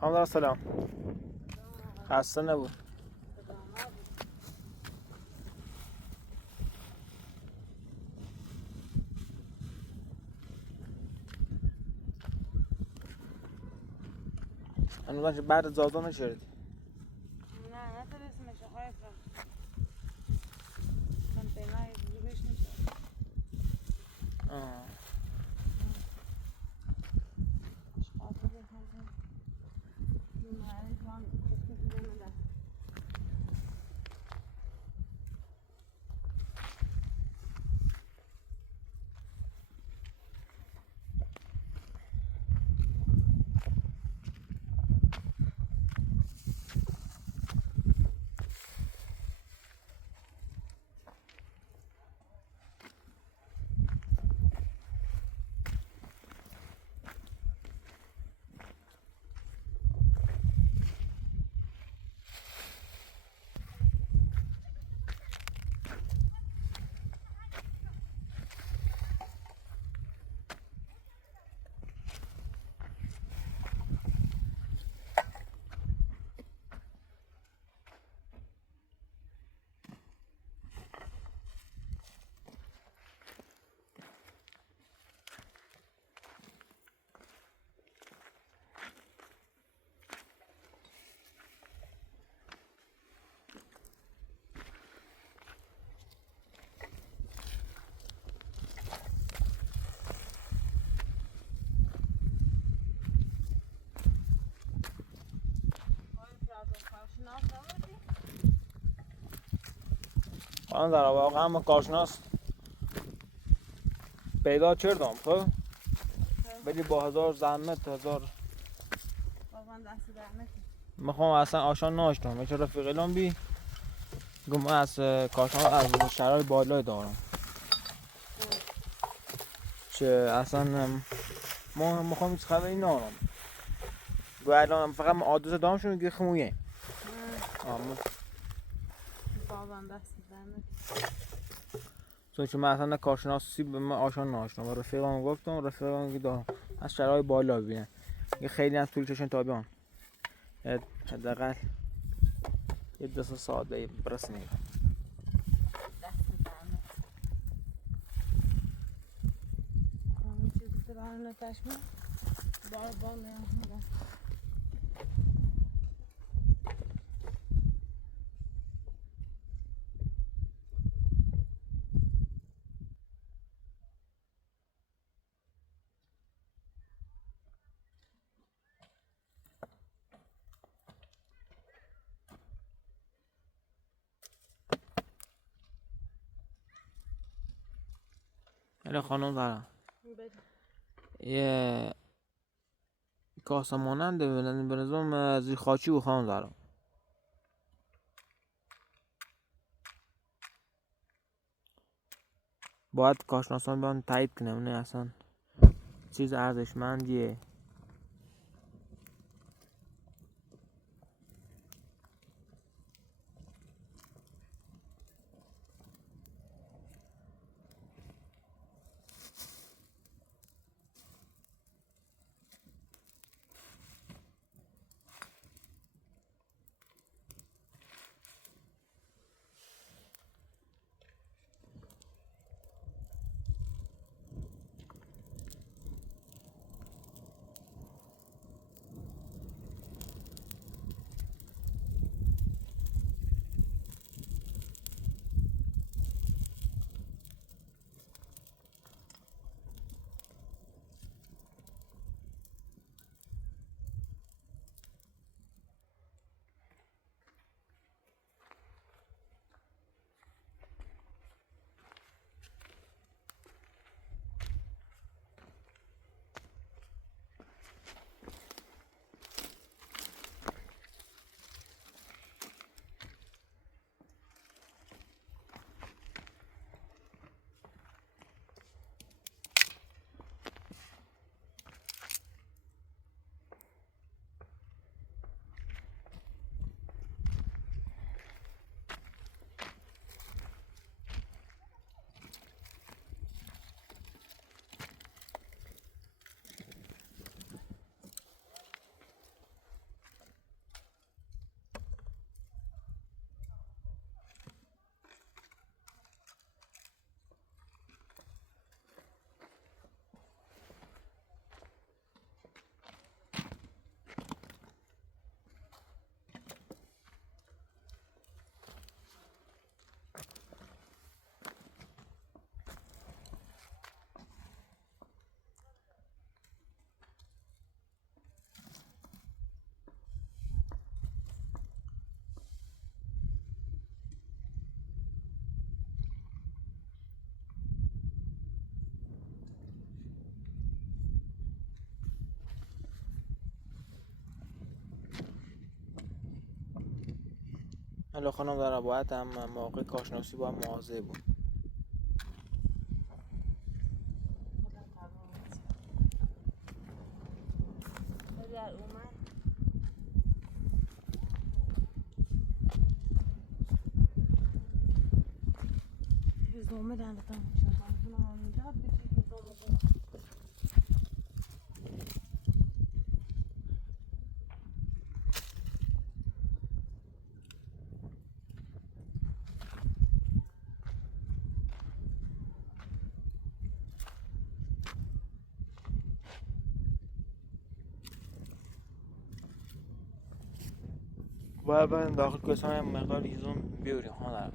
خانم سلام. خسته نبود. هنوز بعد زازا نشدید؟ نه نتونستمش آقای فرام کنتینر دیگه بهش نشد. خاطر بکنم نماره جان کسی نمیده. خانم در واقع هم کارشناس پیدا کردم خب ولی با 1000 زحمت 1000 بابا دست در نکنه. میخوام اصلا آشان ناشتم چه رفیقلم بی گم از کارشناس از شرای بالای دارم چه اصلا ما میخوام هیچ خبری ندارم و الان فقط آدرس دامشون که خمویه بابا دست در نکنه. چون من اصلا نه کارشناسی به من آشان ناشتم و رفیقم گفتم رفیقم که دارم از شرای بالا بینه یه خیلی از طول کشن تا بیان حداقل یه 2 ساعته برسونیم دست در نکنه. همین چیزی که برای نتشمه بار نمیده. ولی خانم دارم بده. یه کاسه ماننده به نظام زیر خاچی و خانم دارم باید کارشناسان بیان تایید کنه اونه اصلا چیز ارزشمندیه حالا خانم در باید هم موقع کارشناسی با هم مواظب بود. در اومد هزومه در نتام شدم کنم آنجا بچه هزومه باید بریم داخل کسان هم مقدار هیزم بیاریم ها در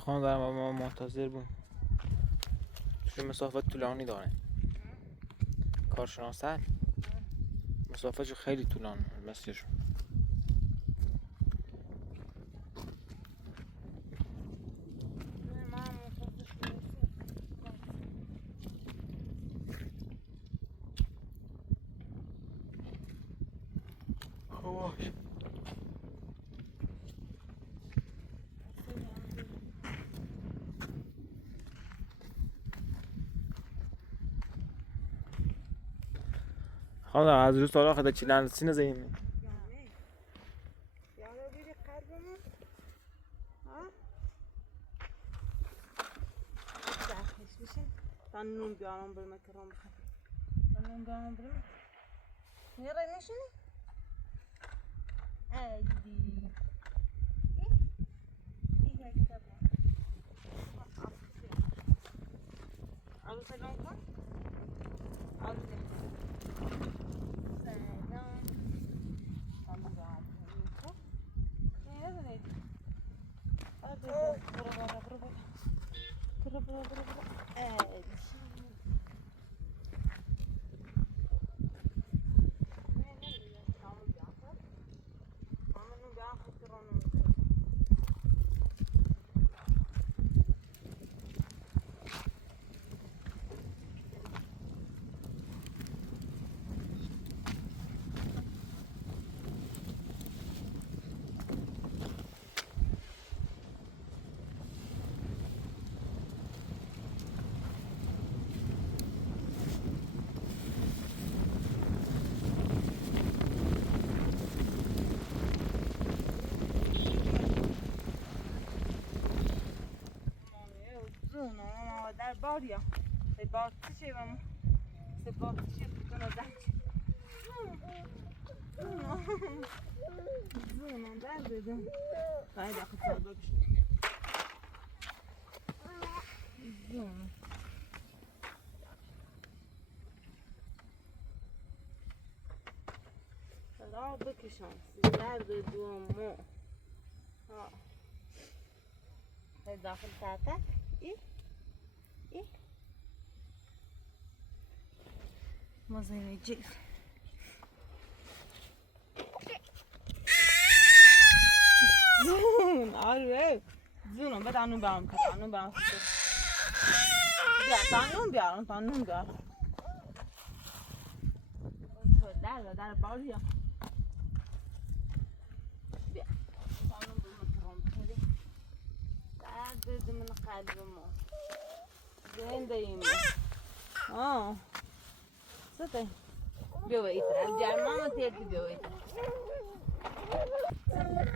خانم در ما منتظر بود. چون مسافت طولانی داره کارشناس هست مسافتش خیلی طولانی مسیرش. خانم از روز سالا خدا چیلند سینه زیم Ben nun بیارم برم کرم بخوام. Ben nun بیارم برم. نیاره میشینی؟ ایدی. این کتاب. آلو سلام کن. آلو سلام. آلو راحت. نیاره نید. برو. ایدی. در باریا به بار چه بام به بار چه کنه زنج زمان در بدم باید خود بکش زمان را بکشم درد دومو ها داخل تحتك ايه ايه ما زي ما يجيك زون عارف زون بعد عنو بعم كت عنو بعم بيا تانون بيارن تانون بيارن در باریا بیا تانون بمکرم خیلی درد من قلب ما زنده ایم سته بیا ویتر جرمام تیرتی بیا ویتر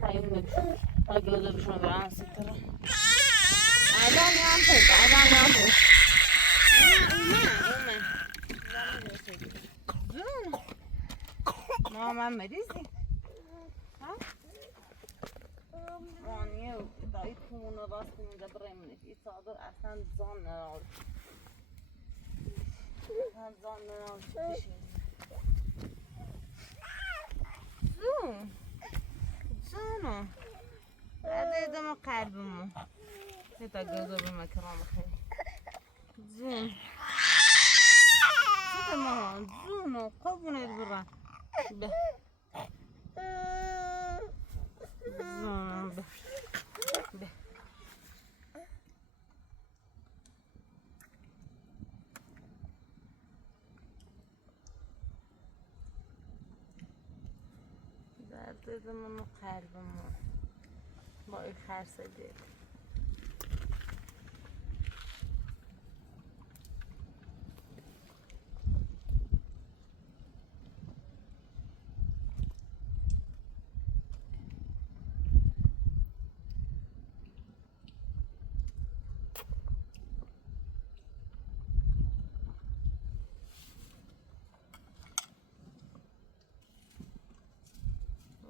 خیلی نمیشه اگه لازم بشم برام ستره الان هم پید الان هم پید زون ماما مریضی ها مانیه دایی خونو راست کنیم دبره منش این صادر اصلا زان نرال اصلا زان نرال زون زونو بعد دم قلبمو تا گذار بمکرام خیلی زون سیده مامان زونو قبونت برن ده زونو ده ده درد منو قلبمو با این خرسجه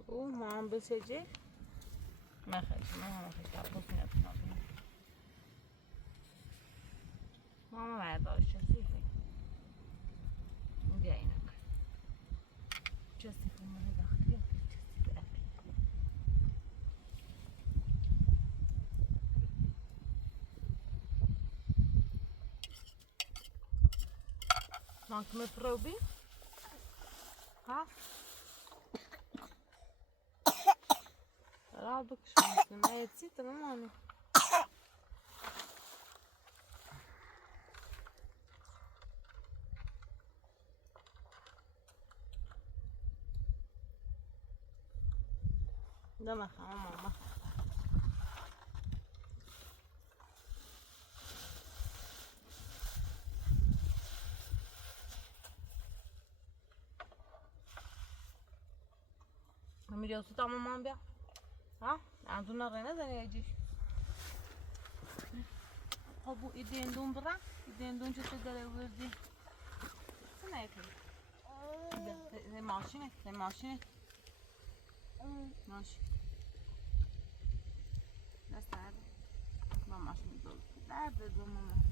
او ما هم بسجه ما خیش عباس نبودم ماما برداشت چسی بیا اینک چسی کنمونه داخلی چسی بردی مانک مفروبی ها را بکشم ما یتی تمامانه ده مخواه ماما میری اوسط مامان بیا ها عندو نره نزنی ایجیش خب ایدین دون برا ایدین دون چطور داره وردی چه نیکنی ده ماشینه ده ماشینه ماشین دست درده با ماشین دول درده دو مامان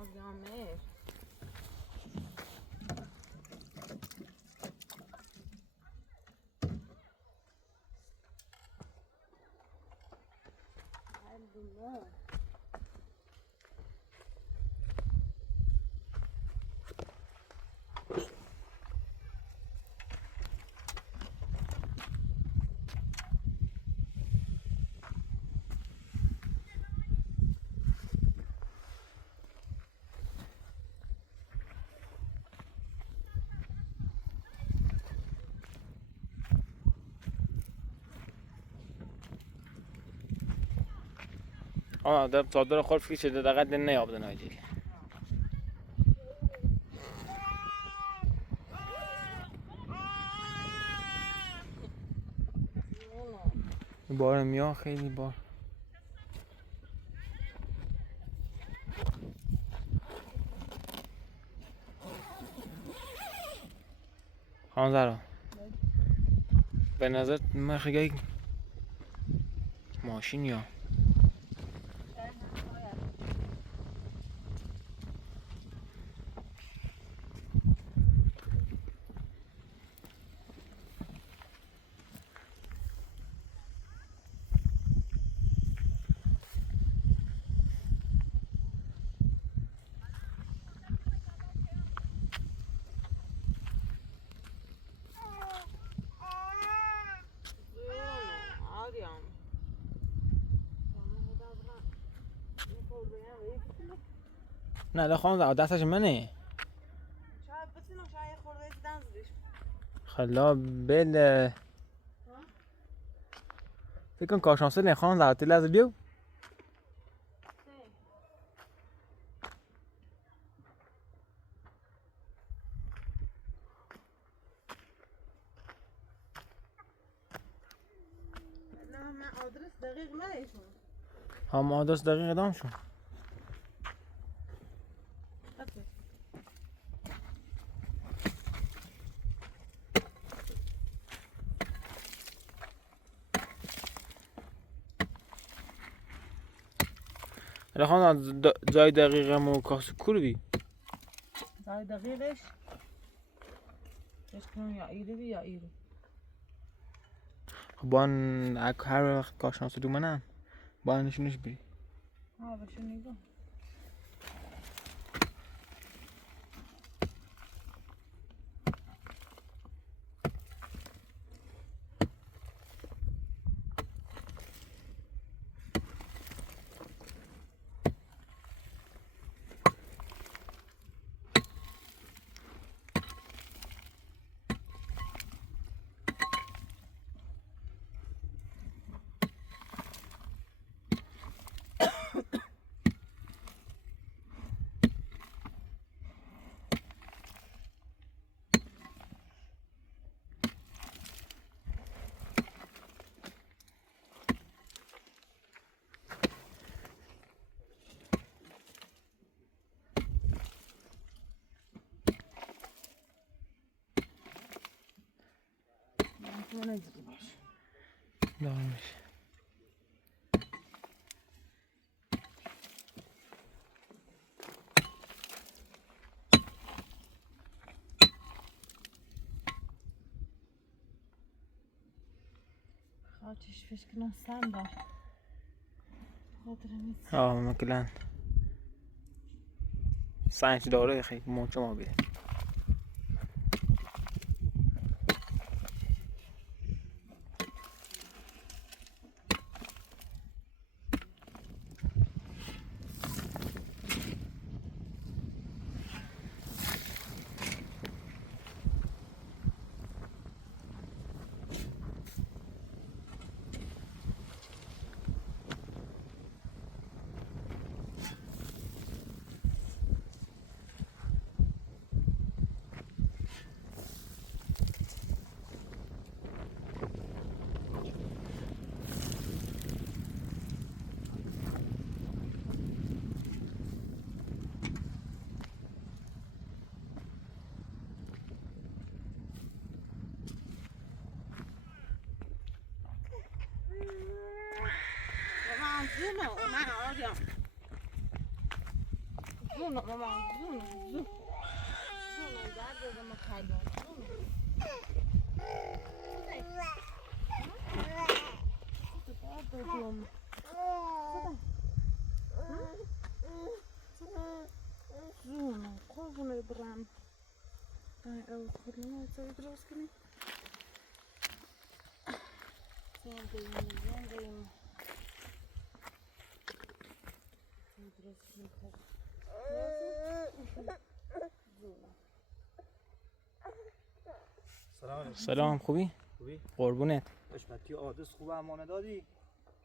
آگامه قلبنا در صادر خور فیش ده دقیقه دن نیابدن آجیل بار میاه خیلی بار. خانم زهرا به نظر من خیلی ماشین یا نه ده خانم زهرا دستش منه. شاید بتونم شاید خورده دیدن زدش. خلا بل فکر کن کارشناس نه خانم زهرا تل از بیو. نه من آدرس دقیق ندیشم. هم آدرس دقیق دام شو. ولی خانم جای دقیقمو کاس کوربی. جای دقیقش چش کنم یا ایره بی یا ایره. بان هر وقت کارشناس دو منم با نشونش بری. ها بشه نگاه. دارمش. خاطرش فکر کنم سم دار. خاطر نیست. مثلا سنج داره خیلی موچه ما بیه. زونو من آدم. زونو مامان زونو زونو. زونو درد دادم خیلی. زونو. زونو قربونت برم. او خودم چه درست کنی؟ زندگیم. سلام خوبی؟ خوبی؟ قربونت. اشمتی آدرس خوب امانه دادی؟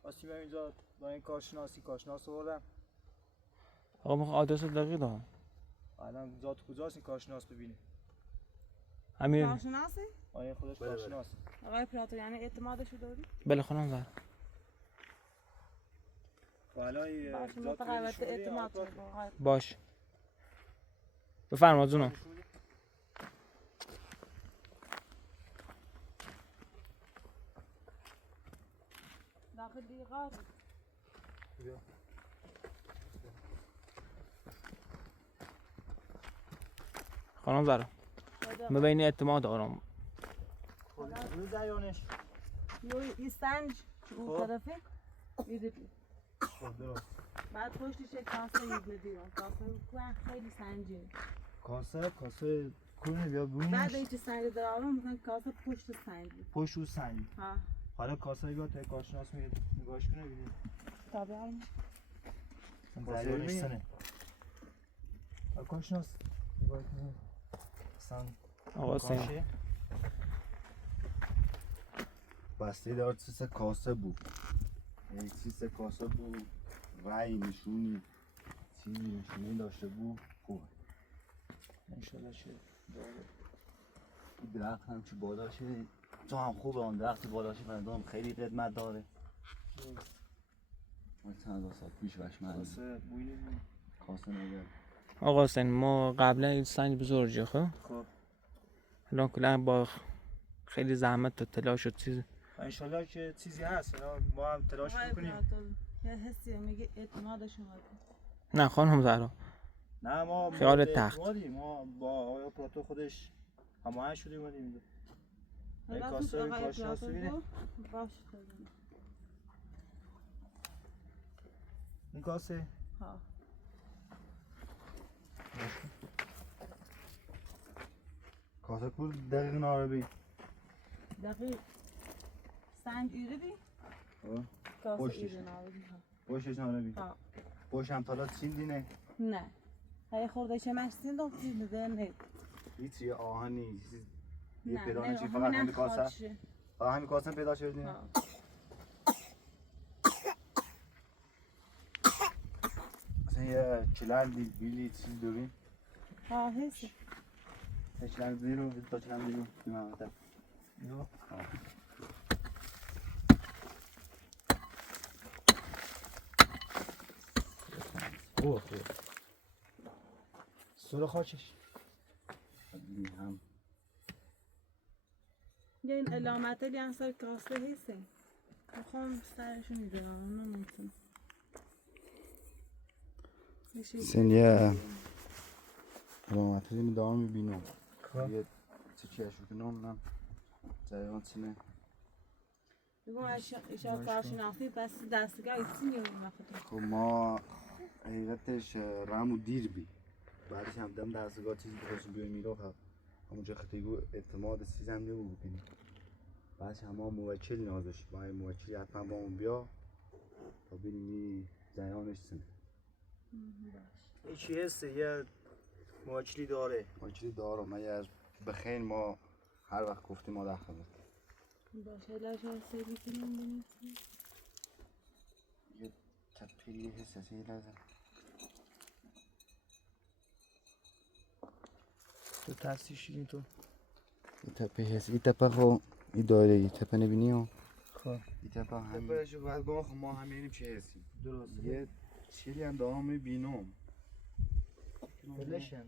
واسه من اینجا با این کارشناس آوردم. آقا من آدرس دقیق دارم. الان ذات کجاست این کارشناس ببینی؟ همین. کارشناسی؟ آیا خودش کارشناس؟ آقای پراتو یعنی اعتمادشو داری؟ بله خانم زهرا. حالا باشه متقابل اعتماد شد. باش بفرما جونم. داخل دیغار خانم زهرا ببین اعتماد آرام. رو زیانش این سنج اون طرفه میده خب درست. بعد پشتش یک کاسه میده بیرون. کاسه کوه خیلی سنجیه. کاسه کنه بیا بونش بعد اینکه سنج در آرام مثلا کاسه پشت سنجی. پشت رو سنگ. ها حالا کاسه بیا تا کارشناس میاد نگاهش کنه ببین. طبعا زیانش سنه. کارشناس نگاه کنه. سن آقا سین بسته دار چیز کاسه بود یک چیز کاسه بود رای نشونی چیزی نشونی داشته بود خوبه انشالله چه داره. این درخت هم چی بالاشه تو هم خوبه آن درخت بالاشه مردم خیلی قدمت داره من چند سال پیش بهش من کاسه بوی نمیم. کاسه نگرد آقا سین ما قبلا این سنج بزرگی خب خب الان کلا با خیلی زحمت و تلاش و چیز انشالله که چیزی هست اینا ما هم تلاش میکنیم. یه حسی میگه اعتمادش اومده. نه خانم زهرا نه ما خیال مورد تخت. اعتمادی. ما با آقای اپراتور خودش هماهنگ شدیم اومدیم. حالا کاسه تو آقای کارشناس اپراتور ببینه. گفت باشه دادم. این کاسه ها کاسه کور دقیق ناربی دقیق سنج ایره بی کاسه پشتش. ایره ناوردی. ها پشتش ناربی ها پشت هم تالا چین دینه نه های خورده چه مشتین دو چیز ده نه هیچ یه آهنی چیز یه نه پیدا نه نشی فقط همین کاسه خاطشه. فقط همین کاسه پیدا شدینه ها مثلا یه چلال بیلی چیز داریم ها حسی چلال بیلو تا چلال بیلو بیمارده یو خوب سر خاچش هم یه این علامت لی هم سر کاسه حسی بخوام سرشو میدونم اونو نمیتونم سن یه علامت این دام میبینم یه چی اشو کنم نه جریان چینه بگم اشار کارشناسی بس دستگاه ایسی نیوم وقتی خب ما حقیقتش رمو دیر بی بعدش هم دم دستگاه چیزی بخواستم بیای میرو خب همونجا خطیگو اعتماد سیزم نبو بکنیم بعدش هم ما موکل نازش با این موکلی حتما با اون بیا تا بینیم جریانش چینه این چی هسته یه موکلی داره. موکلی دارم اگر بخین ما هر وقت گفتیم ما در خدمت باشه لاشو سری کنیم بنویسیم یه تپیلی حساسی لازم تو تصدیش شدیم تو این تپه حسی این تپه خو این دایره این تپه نبینی ها خب این تپه همین تپهشو باید گاه ما همینیم چه حسی درسته یه چیلی هم دارم میبینم فلشن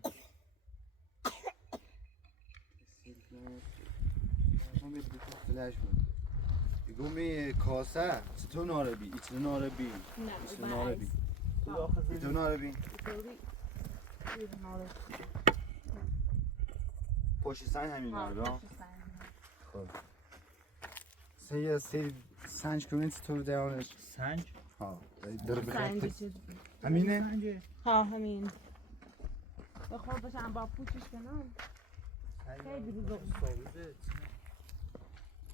فلش بود بگو می کاسه چطور ناربی ایچه ناربی نه ایچه ناربی ایچه ناربی پشت سنگ همین ناربی خب سه سنج کنید چطور دیانش سنج ها در بخیر سنجی همینه سنجه ها همین به خود باشم با پوچش کنم خیلی بزرگ سابزه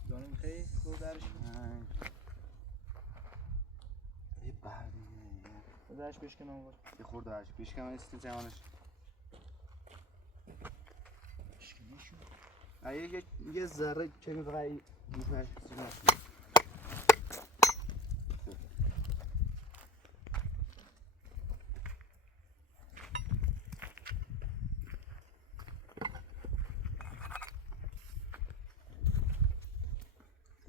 دانم خیلی خود درش یه بردی درش بشکنم باید یه خورده هرچی پیش کنم این چطور دیانش بشکنیشون یه ذره چه می‌خوای دوش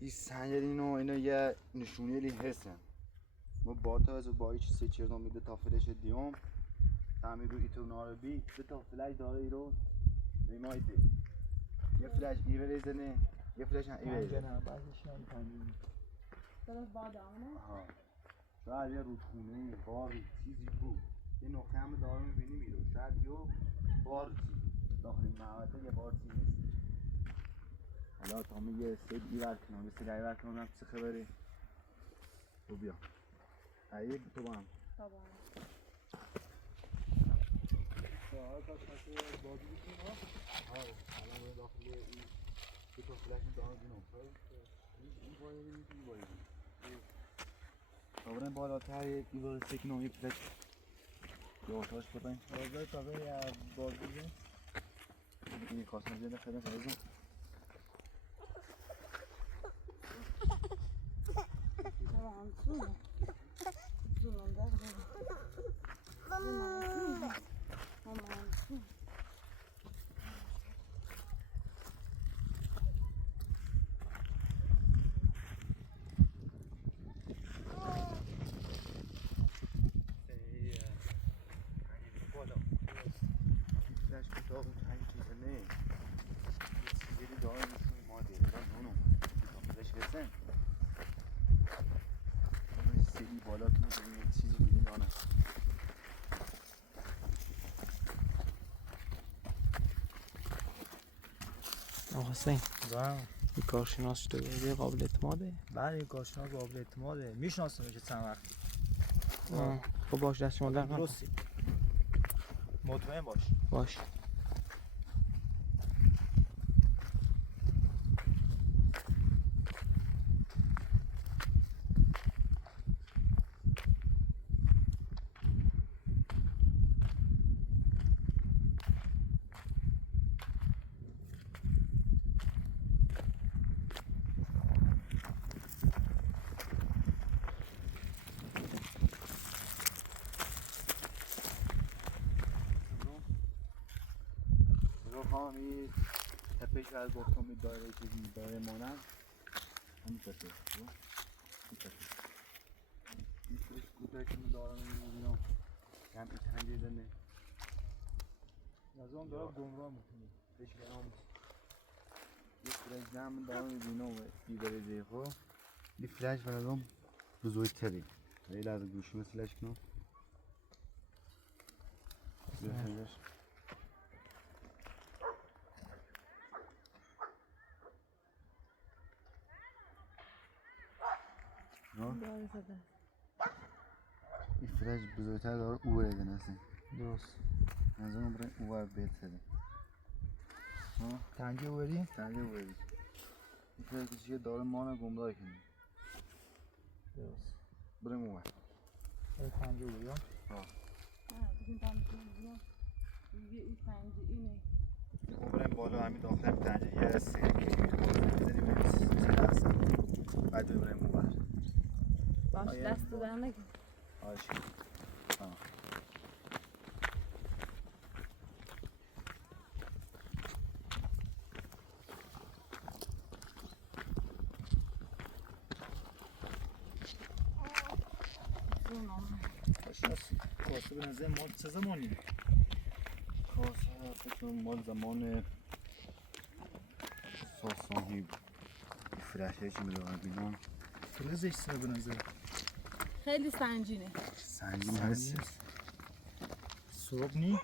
این سنجر اینو یه نشونی لی هستن و با تا از با هیچ سه چرنو میده تا فلش دیوم تعمیر رو ایتو ناربی به تا فلش داره ای رو ریمایده یه فلش ای بریزنه یه فلش هم ای بریزنه نه بعضیش هم پنجه درست بعد آمنه آها شاید یه رودخونه باری چیزی بود یه نقطه هم داره میبینی میره شاید یه بار داخل این محوطه یه بار چیزی نیست حالا تا می یه سید ایور کنم یه سید ایور کنم چه خبره تو بیا ایه تو با هم طبعا ساعت کاشناسی بازی بکنیم ها آره الان رو داخل این دو تا فلش دارم بینم این باید این باید دوباره بالاتر یک ایوار سکنم یک فلش یه آتاش بدن بازار تازه بازی بکنیم این خواستم زیاده خیلی خیلی طبعا زونه زونه ده زونه فلش کتاب این چیزه نه یه چیزی داره میشون ما دیگه اونو فلش بسن اون سری بالا تو ببینیم یه چیزی ببینیم یا نه آقا حسین بله این کارشناس تو بگه قابل اعتماده؟ بله این کارشناس قابل اعتماده میشناسمش چند وقتی خب باش دست شما در نکن. درستی مطمئن باش باش این تپش از گفتم این دایره چیزی دایره مانند همین تپش این تپش این تپش کوتاه که من دارم میبینم هم این تنگه دنه از اون دارم گمراه میکنی فش برام یه فلش نه من دارم میبینم و دیگره دیگه این فلش برام بزرگتری یه لحظه گوشی فلش کنم این فلش بزرگتر داره او برده نسیم درست از اون برای او بر بهتره تنگه بودی؟ تنگه بودی این فلش کشیه داره مانه گمراه کنی درست بریم او بر تنگه بودی ها؟ بگیم تنجه دیگه این تنجه اینه او بریم بالا همین داخل تنجه یه رسه بزنیم بریم سیزه هستم بعد بریم او بر باش دست در نگه آشی کارشناس واسه به نظر مال چه زمانی؟ کاسه فکر مال زمان ساسانی بود این فلشه چی میدونم بینام فلزش سه به نظر خیلی سنجینه سنگین هست صبح نی؟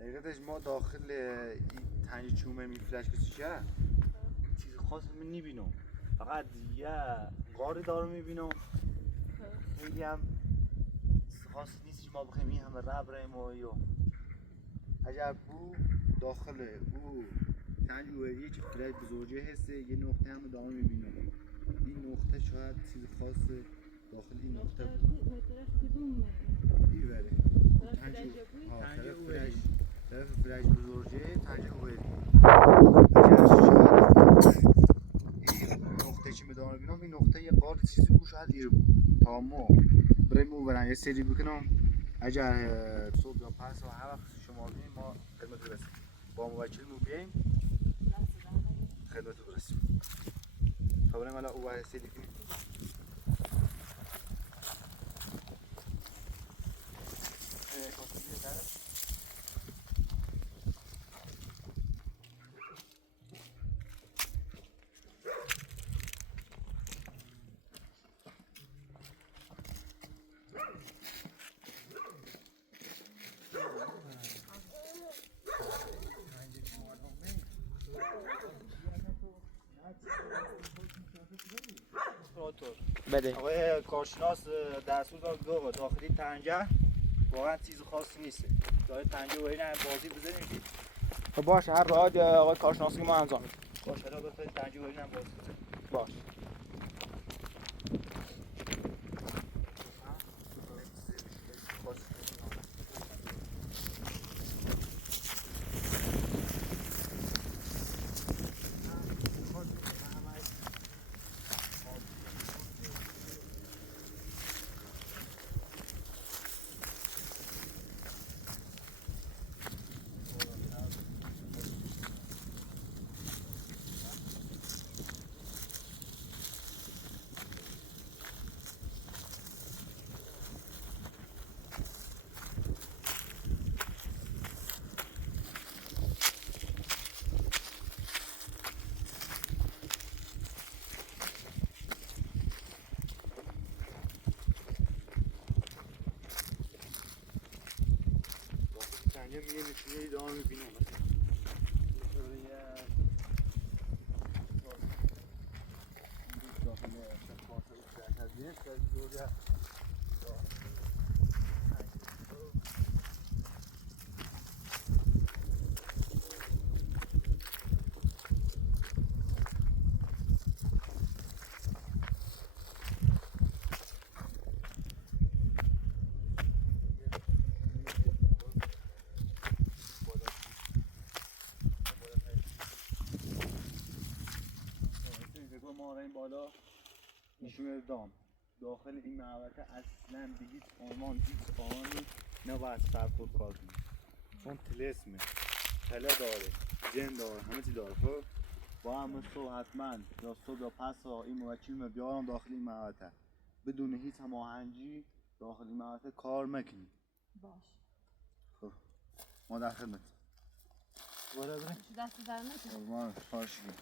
حقیقتش ما داخل این تنج چومه میفلش که چیه چیز خاص من نمیبینم، فقط یه غاری دارو میبینم خیلی هم خاص نیست که ما بخیم این همه رب ریم و یا اگر بو داخل او تنج اوهریه که فلش بزرگه هسته یه نقطه هم دارو میبینم. این نقطه شاید چیز خاص داخل این نقطه بیبره طرف فلش بزرگه تنج اوهری این نقطه چی میدانم بینم این نقطه یه قارد چیزی بود شاید ایر بود تا ما بریم او برن یه سری بکنم اگر صبح یا پس و هر وقت شما بینیم ما خدمت برسیم با موکل مو بیاییم خدمت برسیم تا بریم الان او برای سری کنیم بده. آقای کارشناس درسوز گفت داخلی تنجه واقعا چیز خاصی نیست. جای تنجه و این بازی بزنید. خب باشه هر راحت آقای کارشناسی ما انجام میدیم. باشه حالا بفرمایید تنجه و این بازی بزنید. باشه. یه نشونه دارم میبینم ما این بالا نشون دام داخل این معرکه اصلا به هیچ عنوان هیچ آنی نباید برخورد کار کنیم چون طلسمه تله داره جن داره همه چی داره خب با همه صبح حتما یا صبح یا پس ها این موکل بیارم داخل این معرکه بدون هیچ هماهنگی داخل این معرکه کار مکنیم باش. خب ما در خدمت برای بریم. دست در نکنید. ما خواهش کنیم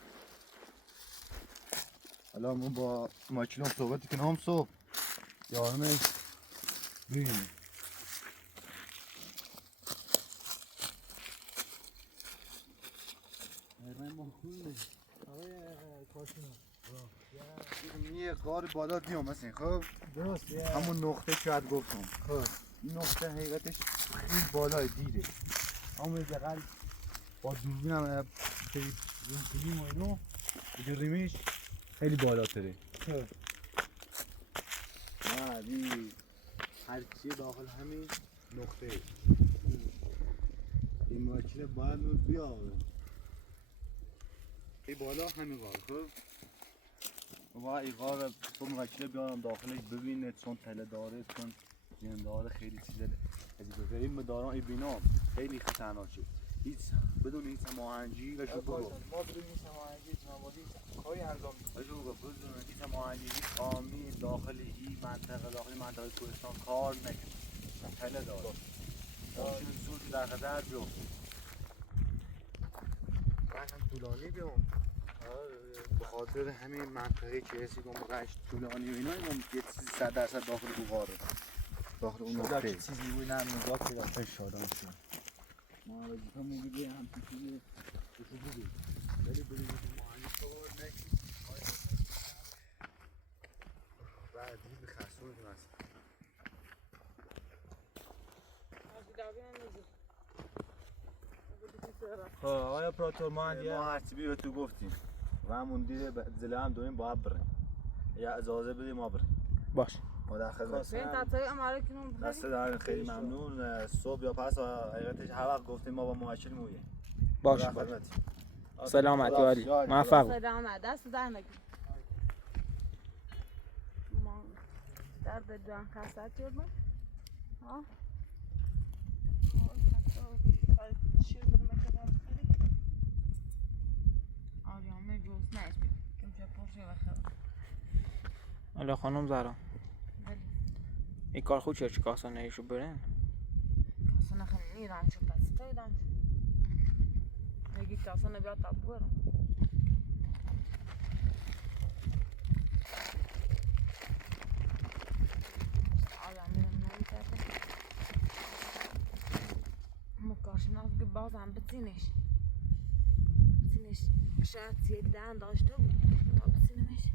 حالا ما با ماکیلون صحبت کنم صبح یارمش ببینیم یه غار بالا دیام مثلا خب درست همون نقطه شاید گفتم خب این نقطه حقیقتش خیلی بالای دیره همون دقیقا با دوربین هم زوم کنیم و اینو بگریمش خیلی بالاتره بعدی هر چیه داخل همین نقطه این ماکینه باید رو بیاره این بالا همین غار خب و این غار تو ماکینه بیارم داخلش ببینه چون تله داره چون جن داره خیلی چیزه عجیبه غریب مداران این بینام خیلی خطرناکه هیچ بدون هیچ هماهنگی و شو بگو ما بدون هیچ هماهنگی جنابالی کاری انجام میدیم بدون هیچ هماهنگی قامی داخل این منطقه داخل منطقه کوهستان کار نکنه تله داره ماشین سوزی در خطر بیفت من هم طولانی بیام به خاطر همین منطقه که رسیدم رشت طولانی و اینا یه چیزی 100% داخل اون غاره داخل اون نقطه چیزی بود نه نگاه کنید شادان شد ما وظیفه‌مون بوده همچین چیزی بشه بوده ولی بریم مهندس کار نکنیم بعد دیگه خسته هست خب آقای اپراتور ما ما هرچی بی به تو گفتیم و همون دیده زله هم دونیم باید بریم یا اجازه بدیم ما بریم باش. ما در خدمت بین تاتای اماره کنم دست در خیلی ممنون صبح یا پس حقیقتش هر وقت گفتیم ما با موکل مویه باش. در باش. خدمتی سلامتی عالی. موفق بود. سلام دست در نگیر ما درد جان خسته شدم ها حالا خانم زهرا این کار خود چه کاسه نیشو برین کاسه نخواهی میرم چه پس تایدم میگی کاسه نبیاد تا برم آدم میرم نمیترسم مکاشناز که بازم بتینش شاید یک دهن داشته بود تا بتینش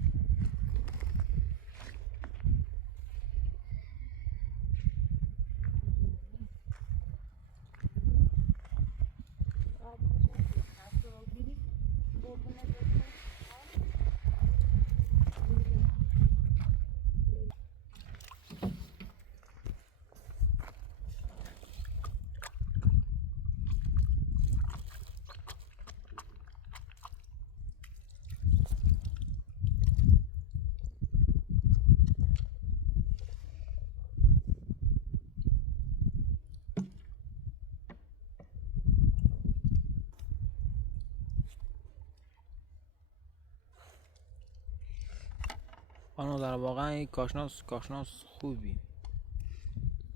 خانم زهرا واقعا این کاشناس خوبی.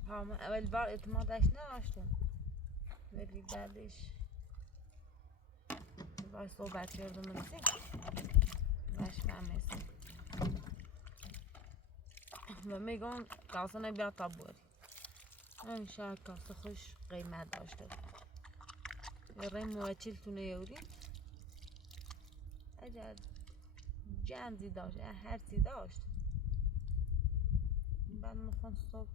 ها من اول بار اعتمادش نداشتم ولی بعدش باید صحبت کردم رسید باش فهمیستم و میگم کاسه نبیاد تا بری این شاید کاسه خوش قیمت داشته بود یه ریم موچیل تونه یوری اگر جنزی داشت هر چی داشت بعد میخوان صبح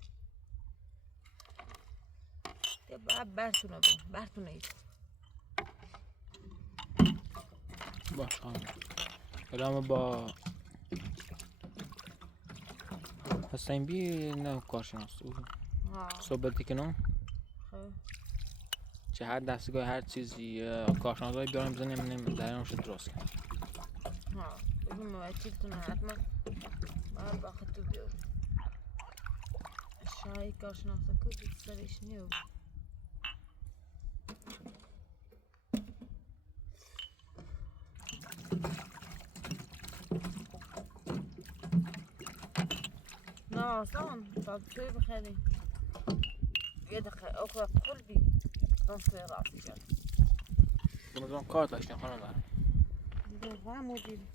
که باید برتونه اید باش خانم الان با حسین بی نه کارشناس صحبتی کنم خب چه هر دستگاه هر چیزی کارشناسای بیارم بزنیم در اونش درست کنم ها بگیم موچیل تونه حتما باید با خطو بیار شایی کارشناسه که دید سرش نیو نه اصلا تا توی بخیریم یه دقیقه اخواه قلبی دانسوی راستی کرد بنظرم کار داشتیم خانم دارم دقیقه مدیری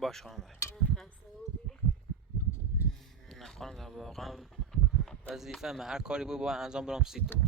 باش خانم نه خانم دارم واقعا وظیفه من هر کاری بود باید انجام برام سید تو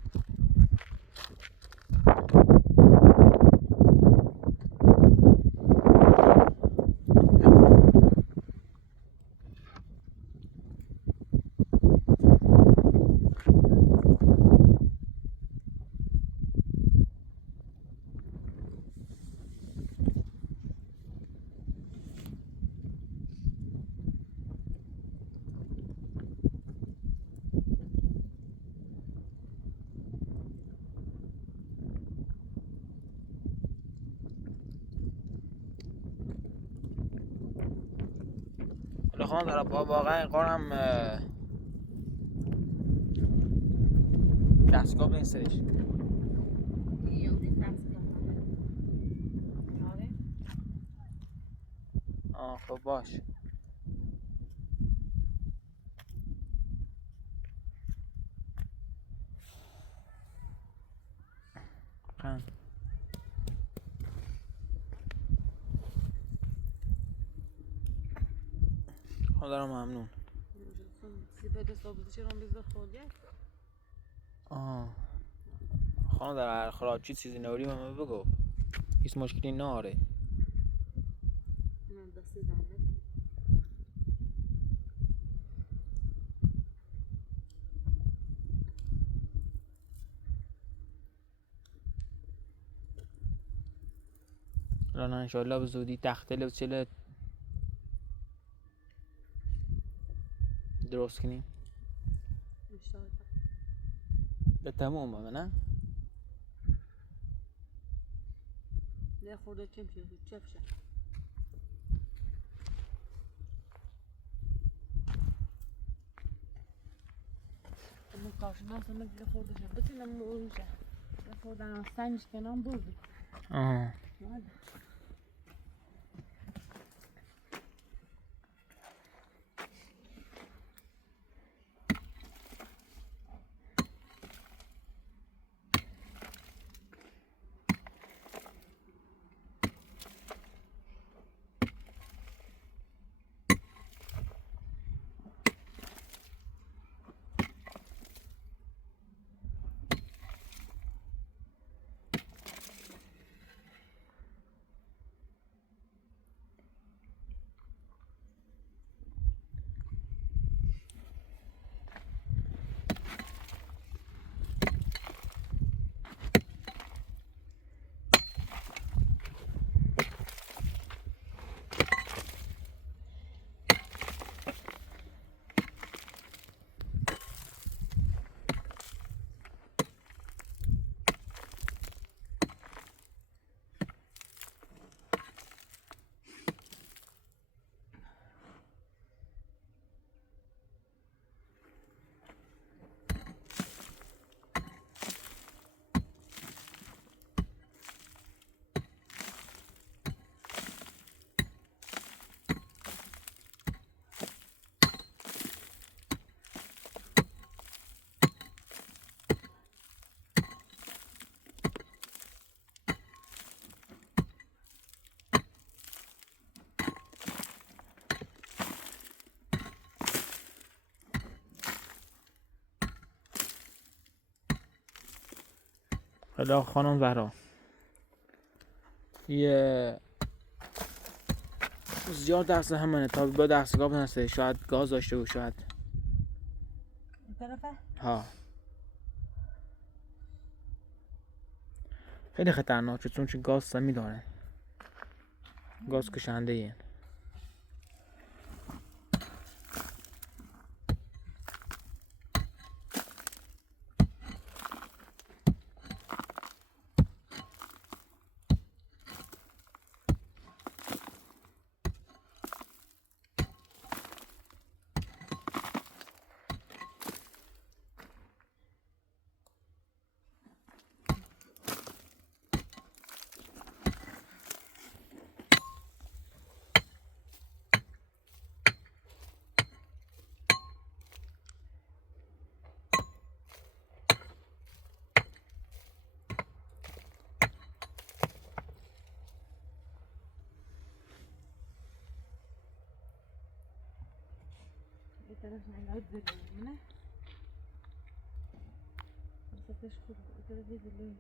خانم دارم واقعا این قارم دستگاه به این سرش خب باش قند خدا ممنون. سیبت صبح چرا بیزده خودی؟ خانم در هر خراجی چیزی نوری من بگو. هیچ مشکلی ناره. من دستی دارم. الان انشالله به زودی تختل و چله درست کنیم. انشالله. به تمام نه؟ نه خورده چه میشه؟ چه بشه؟ اما کارشناس هم دیگه خورده شد. بتونم موشه. نه خوردن سنج کنم بردی. حالا خانم زهرا یه زیاد دست همینه تا با دستگاه بنسته شاید گاز داشته و شاید این طرفه؟ ها خیلی خطرناکه چون چه گاز سمی داره گاز کشنده ایه این طرف نگاه دلیم نه؟ وسطش خوب این طرف دلیم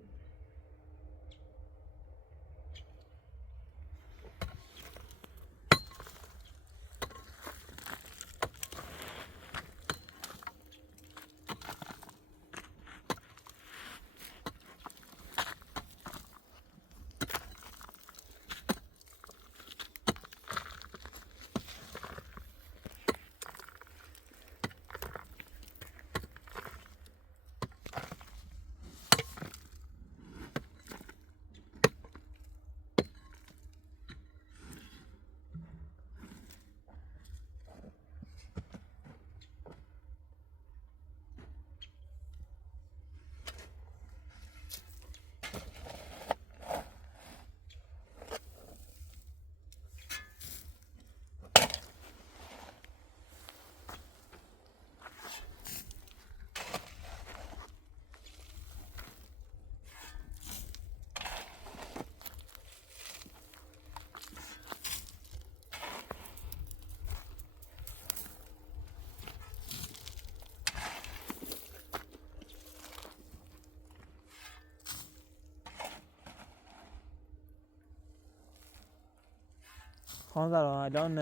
خانم الان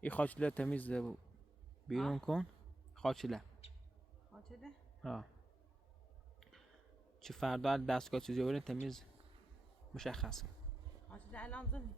این خاچله تمیز بیرون کن. خاچله خاطره؟ ها چه فردا دستگاه چیزی برین تمیز مشخص کن. خاطره الان زمین.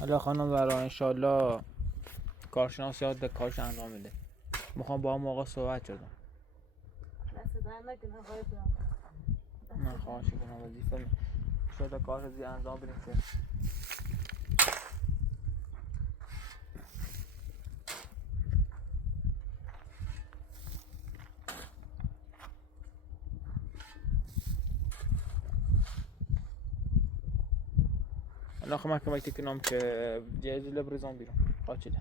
حالا خانم برای انشالله کارشناس یاد کارش انجام میده. میخوام با هم موقع صحبت شدم. دست در نکنه آقای برادر. نه خواهش کنم وظیفه شده کار زی انجام بدیم که حالا خب من کمک کنم که جایزی لبریزان بیرون خواهد شده.